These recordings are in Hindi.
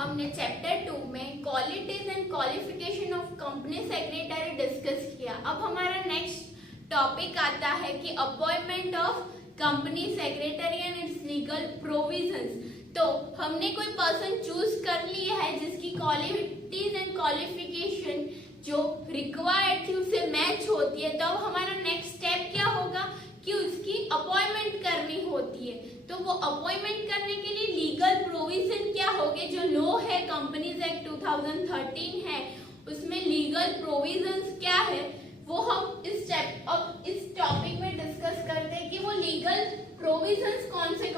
हमने चैप्टर 2 में qualities and qualification of company secretary discuss किया। अब हमारा नेक्स्ट टॉपिक आता है कि appointment of company secretary and it's legal provisions. तो हमने कोई पर्सन चूज कर लिया है जिसकी क्वालिटीज एंड क्वालिफिकेशन जो रिक्वायर्ड थी उससे मैच होती है, तो अब हमारा नेक्स्ट स्टेप क्या होगा कि उसकी अपॉइंटमेंट करनी होती है। तो वो अपॉइंटमेंट करने के लिए लीगल प्रोविजन क्या होंगे, जो लॉ है कंपनीज एक्ट 2013 है उसमें लीगल प्रोविजंस क्या है वो हम इस टॉपिक में डिस्कस करते हैं कि वो लीगल प्रोविजंस कौन से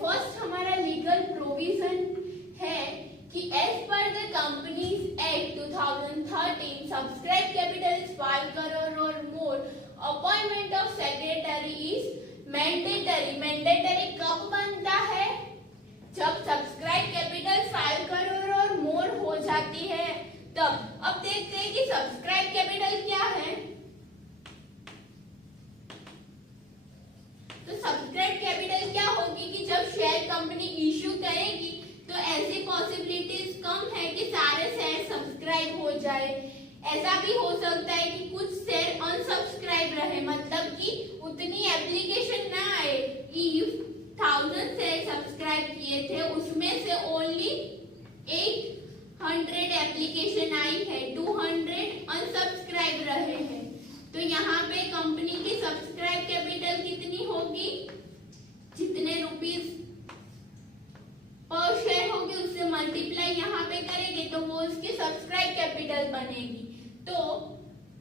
फर्स्ट हमारा लीगल प्रोविजन है कि as per the companies act 2013 subscribe capital is 5 crore और more, appointment of secretary is mandatory कब बनता है, जब सब्सक्राइब कैपिटल 5 करोड़ और मोर हो जाती है तब। अब देखते हैं कि सब्सक्राइब कैपिटल क्या है। तो सब्सक्राइब कैपिटल क्या होगी कि जब शेयर कंपनी इश्यू करेगी तो ऐसी पॉसिबिलिटीज कम है कि सारे शेयर सब्सक्राइब हो जाए। ऐसा भी हो सकता है कि कुछ शेयर अनसब्सक्राइब रहे, मतलब कि उतनी एप्लीकेशन ना आए। इफ 1000 शेयर सब्सक्राइब किए थे उसमें से ओनली 800 एप्लीकेशन आई है, 200 अनसब्सक्राइब रहे हैं। तो यहाँ पे कंपनी की सब्सक्राइब कैपिटल कितनी होगी, जितने रुपीस पर शेयर होगी उससे मल्टीप्लाई यहाँ पे करेंगे तो वो उसकी सब्सक्राइब कैपिटल बनेगी। तो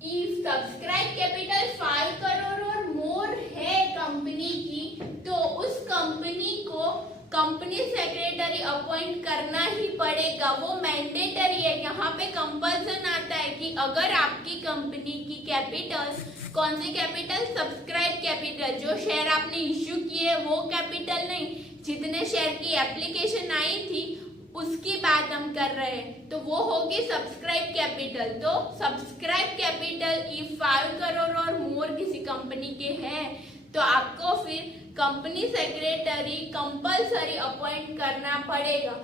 इफ सब्सक्राइब कैपिटल 5 करोड़ और मोर है कंपनी की, तो उस कंपनी को कंपनी सेक्रेटरी अपॉइंट करना ही पड़ेगा, वो मैंडेटरी है। यहाँ पे कंपल्सन आता है कि अगर आपकी कंपनी की कैपिटल, कौन सी कैपिटल, सब्सक्राइब कैपिटल, जो शेयर आपने इश्यू किए वो कैपिटल नहीं, जितने शेयर की एप्लीकेशन आई थी उसकी बात हम कर रहे हैं, तो वो होगी सब्सक्राइब कैपिटल। तो सब्सक्राइब कैपिटल इफ 5 करोड़ और मोर किसी कंपनी के हैं तो आपको फिर कंपनी सेक्रेटरी कंपलसरी अपॉइंट करना पड़ेगा।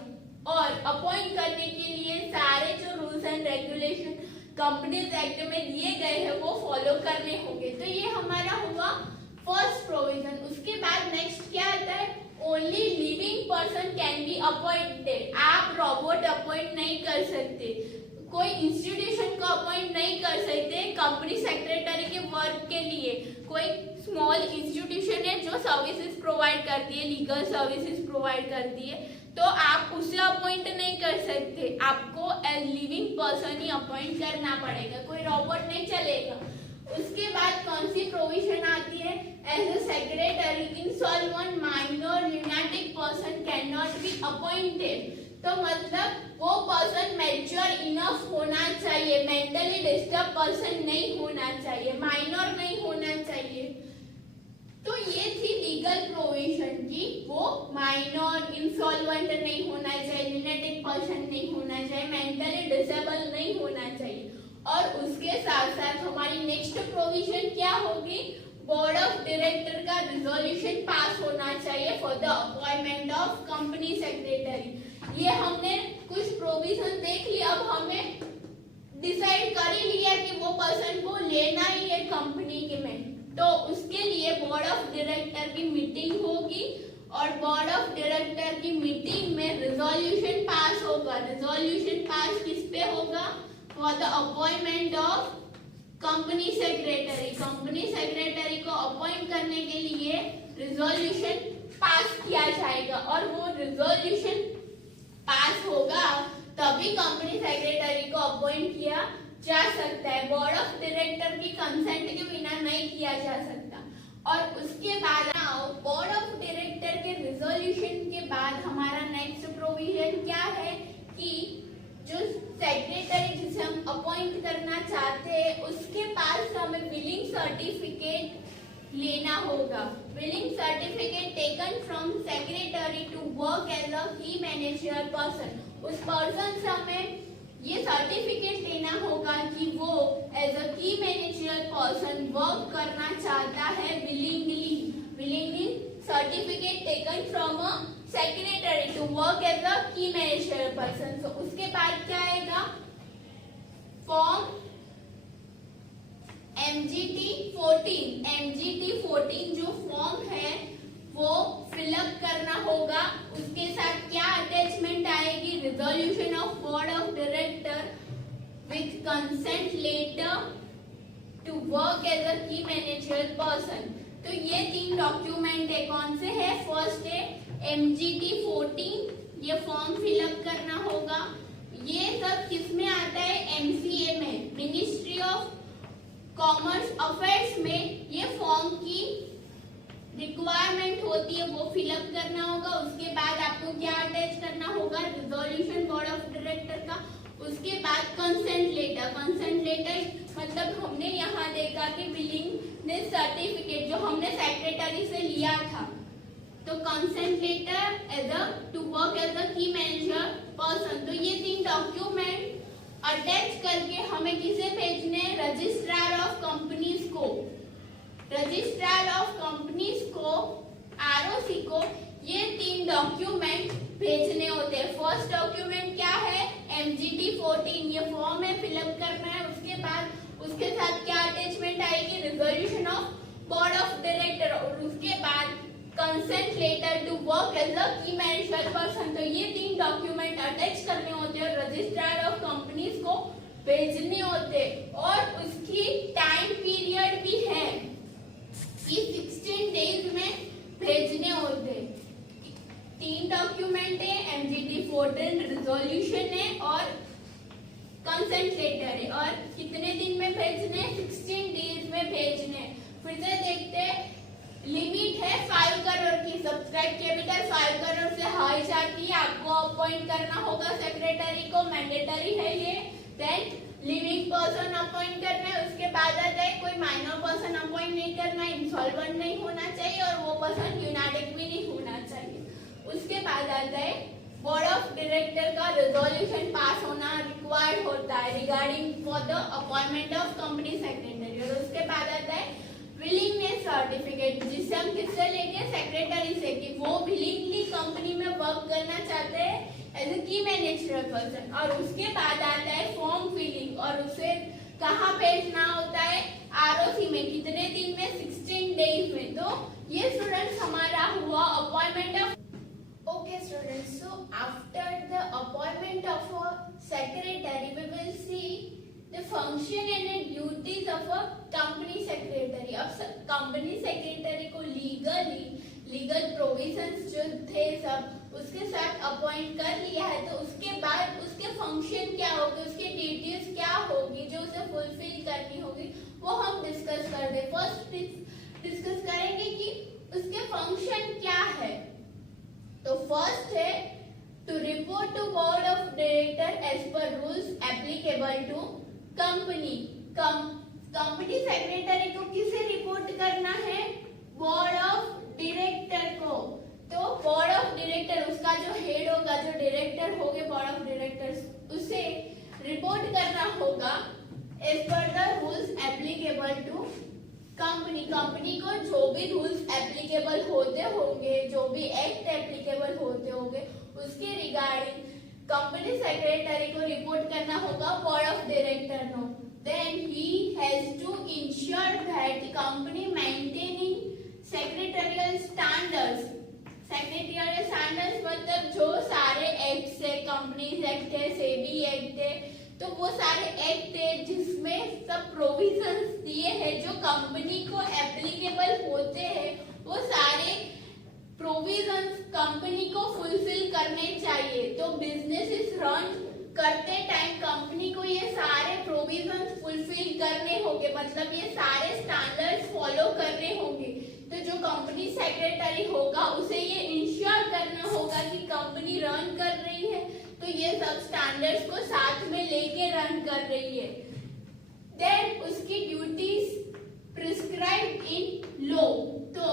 और अपॉइंट करने के लिए सारे जो rules and regulation companies act में दिए गए हैं वो फॉलो करने होंगे। तो ये हमारा हुआ फर्स्ट प्रोविजन। उसके बाद नेक्स्ट क्या आता है, only living person can be appointed. आप रोबोट अपॉइंट नहीं कर सकते, कोई इंस्टीट्यूशन को अपॉइंट नहीं कर सकते कंपनी सेक्रेटरी के वर्क के लिए। कोई स्मॉल इंस्टीट्यूशन है जो सर्विसेज प्रोवाइड करती है, लीगल सर्विसेज प्रोवाइड करती है, तो आप उसे अपॉइंट नहीं कर सकते, आपको एज लिविंग पर्सन ही अपॉइंट करना पड़ेगा, कोई रोबोट नहीं चलेगा। उसके बाद कौन सी प्रोविजन आती है, as a secretary insolvent minor lunatic person can not be appointed. तो मतलब वो पर्सन मैच्योर इनफ होना चाहिए, मेंटली डिस्टर्ब पर्सन नहीं होना चाहिए, माइनर नहीं होना चाहिए। तो ये थी लीगल प्रोविजन की, वो माइनर, इंसॉल्वेंट नहीं होना चाहिए, ल्यूनाटिक पर्सन नहीं होना चाहिए, मेंटली डिसेबल नहीं होना चाहिए। और उसके साथ साथ हमारी नेक्स्ट प्रोविजन क्या होगी, बोर्ड ऑफ डायरेक्टर का रिजोल्यूशन पास होना चाहिए for the appointment of company secretary. ये हमने कुछ प्रोविजन देख लिया, अब हमें डिसाइड कर ही लिया कि वो पर्सन को लेना ही है कंपनी के में, तो उसके लिए बोर्ड ऑफ डायरेक्टर की मीटिंग होगी और बोर्ड ऑफ डायरेक्टर की मीटिंग में रिजोल्यूशन पास होगा। रिजोल्यूशन पास किस पे होगा, for the appointment of company secretary. Company secretary को अपॉइंट करने के लिए रिजोल्यूशन पास किया जाएगा और वो रिजोल्यूशन पास होगा तभी कंपनी सेक्रेटरी को अपॉइंट किया जा सकता है। बोर्ड ऑफ डायरेक्टर की कंसेंट के बिना नहीं किया जा सकता। और उसके बाद बोर्ड ऑफ डायरेक्टर के रिजोल्यूशन के बाद हमारा नेक्स्ट प्रोविजन क्या है कि जो सेक्रेटरी जिसे हम अपॉइंट करना चाहते हैं उसके पास हमें विलिंग सर्टिफिकेट लेना होगा। Willing certificate taken from secretary to work as a key manager person. उस पर्सन से हमें ये सर्टिफिकेट लेना होगा कि वो as a key manager person work करना चाहता है willingly. Willingly certificate taken from a secretary to to work as a key manager person. तो उसके बाद क्या आएगा, फॉर्म MGT 14 जो फॉर्म है वो फिलअप करना होगा। उसके साथ क्या अटैचमेंट आएगी, resolution of board of director with consent letter to work as a key manager person. तो ये 3 डॉक्यूमेंट है, कौन से है, फर्स्ट है MGT 14, ये फॉर्म फिलअप करना होगा। ये सब किसमें आता है, MCA में, मिनिस्ट्री ऑफ कॉमर्स अफेयर्स में ये फॉर्म की रिक्वायरमेंट होती है, वो फिलअप करना होगा। उसके बाद आपको क्या अटैच करना होगा, रिजोल्यूशन बोर्ड ऑफ डायरेक्टर का। उसके बाद कंसेंट लेटर मतलब हमने यहाँ देखा कि विलिंगनेस सर्टिफिकेट जो हमने सेक्रेटरी से लिया था, तो consent letter as a to work as a key manager person. तो ये 3 डॉक्यूमेंट अटैच करके हमें किसे भेजने, रजिस्ट्रार ऑफ कंपनीज को, ROC को ये 3 डॉक्यूमेंट भेजने होते हैं। फर्स्ट डॉक्यूमेंट क्या है, MGT 14, ये फॉर्म है, फिलअप करना है। उसके बाद उसके साथ क्या अटैचमेंट आएगी, resolution of board of director, और उसके बाद consent letter to work as a key manager person. तो ये 3 डॉक्यूमेंट अटैच करने होते हैं, रजिस्ट्रार ऑफ कंपनीज को भेजने होते, और उसकी टाइम पीरियड भी है कि 16 डेज में भेजने होते। 3 डॉक्यूमेंट है, MGT 14, रिजोल्यूशन है और कंसेंट लेटर है, और कितने दिन में भेजने, 16 डेज में भेजने। फिर से देखते हैं, लिमिट है 5 करोड़ की, सब्सक्राइब कैपिटल 5 करोड़ से हाई जाती है, आपको अपॉइंट करना होगा सेक्रेटरी को, मैंडेटरी है ये। देन लिविंग पर्सन अपॉइंट करना है। उसके बाद आता है कोई माइनर पर्सन अपॉइंट नहीं करना, इंसॉल्वेंट नहीं होना चाहिए, और वो पर्सन यूनाइटेड भी नहीं होना चाहिए। उसके बाद आता है बोर्ड ऑफ डायरेक्टर का रिजोल्यूशन पास होना रिक्वायर्ड होता है regarding for the appointment of company secretary. और उसके बाद आता है विलिंगनेस सर्टिफिकेट, जिसे हम किससे लेंगे, सेक्रेटरी से, कि वो विलिंगली कंपनी में वर्क करना चाहते हैं एज ए की मैनेजर पर्सन। और उसके बाद आता है फॉर्म फिलिंग, और उसे कहाँ भेजना होता है, ROC में, कितने दिन में, 16 डेज में। तो ये स्टूडेंट्स हमारा हुआ appointment of. Okay students, so after the appointment of a secretary, we will see the function and the duties of a company secretary. अब company secretary को legal provisions जो थे सब उसके साथ अपॉइंट कर लिया है, तो उसके बाद उसके फंक्शन क्या होगी, उसके ड्यूटीज क्या होगी जो उसे फुलफिल करनी होगी, वो हम डिस्कस कर दे। फर्स्ट डिस्कस करेंगे कि उसके फंक्शन क्या है। तो फर्स्ट है to report to board of director as per rules applicable to company. Company secretary को किसे रिपोर्ट करना है, बोर्ड ऑफ डायरेक्टर को। तो बोर्ड ऑफ डायरेक्टर, उसका जो हेड होगा, जो डायरेक्टर होंगे बोर्ड ऑफ डायरेक्टर्स, उसे रिपोर्ट करना होगा as per the rules applicable to company को जो भी रूल्स एप्लीकेबल होते होंगे, जो भी एक्ट एप्लीकेबल होते होंगे, उसके रिगार्डिंग कंपनी सेक्रेटरी को रिपोर्ट करना होगा बोर्ड ऑफ डायरेक्टर को। Then he has to ensure that company maintaining secretarial standards. Secretarial standards मतलब जो सारे एक्ट है, कंपनीज एक्ट है, सेबी एक्ट है, तो वो सारे एक्ट है जिसमें सब प्रोविजंस दिए हैं जो कंपनी को एप्लीकेबल होते हैं, वो सारे प्रोविजंस कंपनी को फुलफिल करने चाहिए। तो बिजनेस रन करते टाइम कंपनी को ये सारे प्रोविजंस फुलफिल करने होंगे, मतलब ये सारे स्टैंडर्ड्स फॉलो करने होंगे। तो जो कंपनी सेक्रेटरी होगा उसे ये इंश्योर करना होगा कि कंपनी रन कर रही है, तो ये सब स्टैंडर्ड्स को साथ में लेके रन कर रही है। देन उसकी ड्यूटीज प्रिस्क्राइब्ड इन लॉ। तो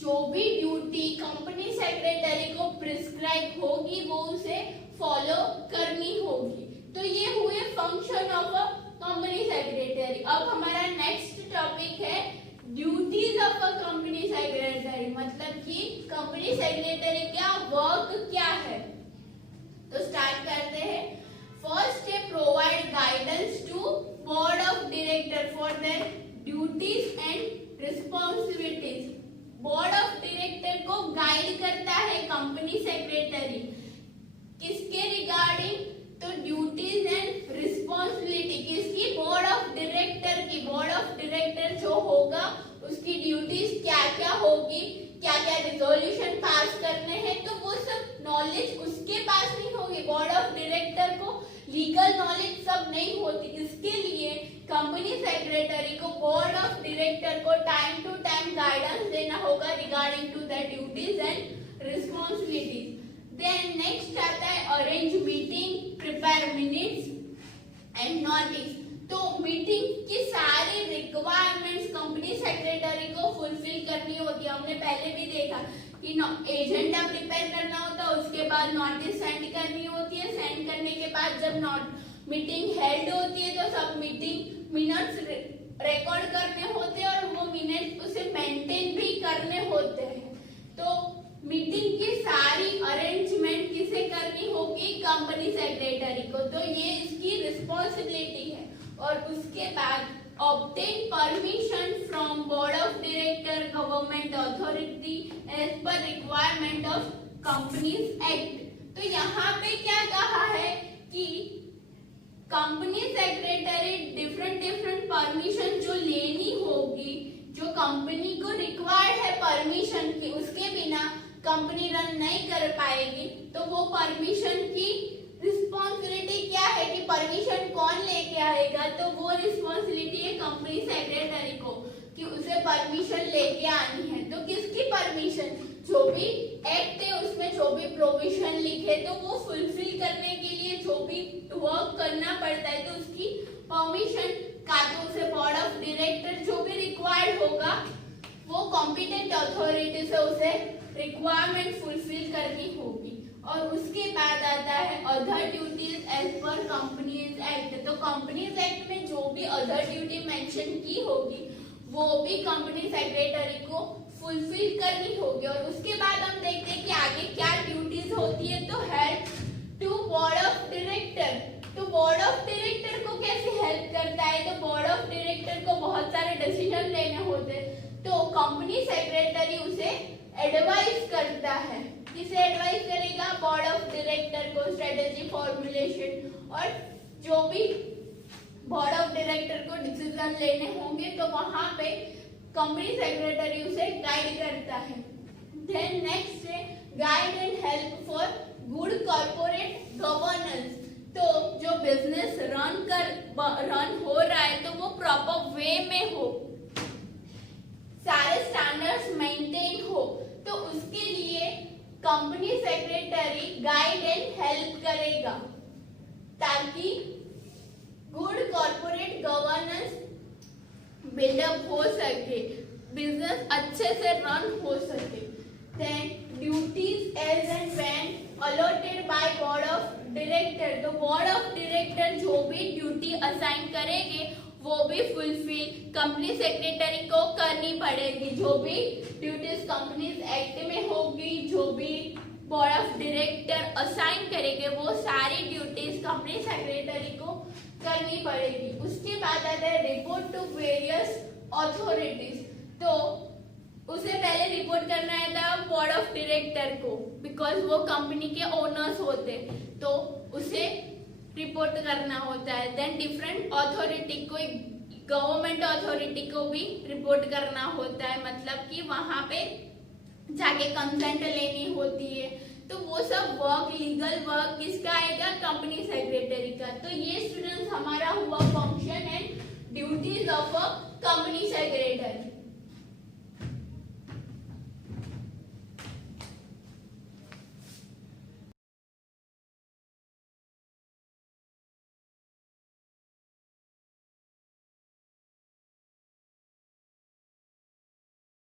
जो भी ड्यूटी कंपनी सेक्रेटरी को प्रिस्क्राइब होगी वो उसे फॉलो करनी होगी। तो ये हुए function of a company secretary. अब हमारा नेक्स्ट टॉपिक है duties of a company secretary, मतलब कि कंपनी सेक्रेटरी का वर्क क्या तो स्टार्ट करते हैं। फर्स्ट है provide guidance to board of director for their duties and responsibilities. Board of director को गाइड करता है कंपनी सेक्रेटरी, किसके रिगार्डिंग? तो ड्यूटीज एंड रिस्पॉन्सिबिलिटी किसकी? बोर्ड ऑफ डायरेक्टर की। बोर्ड ऑफ डायरेक्टर जो होगा उसकी ड्यूटीज क्या क्या होगी, क्या क्या रिजोल्यूशन पास करने हैं, तो वो सब नॉलेज उसके पास नहीं होगी। बोर्ड ऑफ डायरेक्टर को लीगल नॉलेज सब नहीं होती, इसके लिए कंपनी सेक्रेटरी को बोर्ड ऑफ डायरेक्टर को टाइम टू टाइम गाइडेंस देना होगा regarding to the duties and responsibilities. Then next आता है arrange meeting, prepare minutes and notice. तो मीटिंग की सारी रिक्वायरमेंट्स कंपनी सेक्रेटरी को फुलफिल करनी होती है। हमने पहले भी देखा कि एजेंडा प्रिपेयर करना होता है, उसके बाद नोटिस सेंड करनी होती है, सेंड करने के बाद जब मीटिंग हेल्ड होती है तो सब मीटिंग मिनट्स रिकॉर्ड करने होते हैं और वो मिनट उसे मेंटेन भी करने होते हैं। तो मीटिंग की सारी अरेंजमेंट किसे करनी होगी? कंपनी सेक्रेटरी को। तो ये इसकी रिस्पॉन्सिबिलिटी है। और उसके बाद obtain permission from board of director government authority as per requirement of companies act। तो यहाँ पे क्या कहा है कि कंपनी सेक्रेटरी डिफरेंट परमिशन जो लेनी होगी, जो कंपनी को रिक्वायर्ड है परमिशन की, उसके बिना कंपनी रन नहीं कर पाएगी। तो वो परमिशन की रिस्पॉन्सिबिलिटी क्या है कि परमिशन कौन लेके आएगा? तो वो रिस्पॉन्सिबिलिटी है कंपनी सेक्रेटरी को कि उसे परमिशन लेके आनी है। तो किसकी परमिशन? जो भी एक्ट है उसमें जो भी प्रोविजन लिखे तो वो फुलफिल करने के लिए जो भी वर्क करना पड़ता है तो उसकी परमिशन का तो उसे बोर्ड ऑफ डायरेक्टर जो भी रिक्वायर्ड होगा वो कॉम्पिटेंट अथॉरिटी से उसे रिक्वायरमेंट फुलफिल करनी होगी। और उसके बाद आता है other duties as per companies act. तो कंपनीज एक्ट में जो भी अदर ड्यूटी मेंशन की होगी वो भी कंपनी सेक्रेटरी को फुलफिल करनी होगी। और उसके बाद हम देखते हैं कि आगे क्या ड्यूटीज होती है। तो help to board of director. तो बोर्ड ऑफ डायरेक्टर को कैसे हेल्प करता है? तो बोर्ड ऑफ डायरेक्टर को बहुत सारे डिसीजन लेने होते हैं तो कंपनी सेक्रेटरी उसे एडवाइस करता है। किसे एडवाइस करेगा? बोर्ड ऑफ डायरेक्टर को स्ट्रेटेजी फॉर्मुलेशन और जो भी बोर्ड ऑफ डायरेक्टर को डिसीजन लेने होंगे तो वहां पे कंपनी सेक्रेटरी उसे गाइड करता है। देन नेक्स्ट है guide and help for good corporate governance. तो जो बिजनेस रन हो रहा है तो वो प्रॉपर वे में हो, सारे स्टैंडर्ड्स मेंटेन हो, तो उसके लिए company secretary guide and help करेगा ताकि गुड कॉर्पोरेट गवर्नेंस बिल्डअप हो सके, बिजनेस अच्छे से रन हो सके। Then duties as and when allotted by board of director. तो बोर्ड ऑफ डायरेक्टर जो भी ड्यूटी असाइन करेंगे वो भी फुलफिल कंपनी सेक्रेटरी को करनी पड़ेगी। जो भी ड्यूटीज कंपनीज एक्ट में होगी, जो भी बोर्ड ऑफ डायरेक्टर असाइन करेंगे वो सारी ड्यूटीज कंपनी सेक्रेटरी को करनी पड़ेगी। उसके बाद आता है रिपोर्ट टू वेरियस अथॉरिटीज। तो उसे पहले रिपोर्ट करना है था बोर्ड ऑफ डायरेक्टर को, बिकॉज वो कंपनी के ओनर्स होते, तो उसे रिपोर्ट करना होता है। देन डिफरेंट अथॉरिटी को, गवर्नमेंट अथॉरिटी को भी रिपोर्ट करना होता है, मतलब कि वहां पे जाके कंसेंट लेनी होती है। तो वो सब वर्क, लीगल वर्क किसका आएगा? कंपनी सेक्रेटरी का। तो ये स्टूडेंट्स हमारा हुआ function and duties of a company secretary.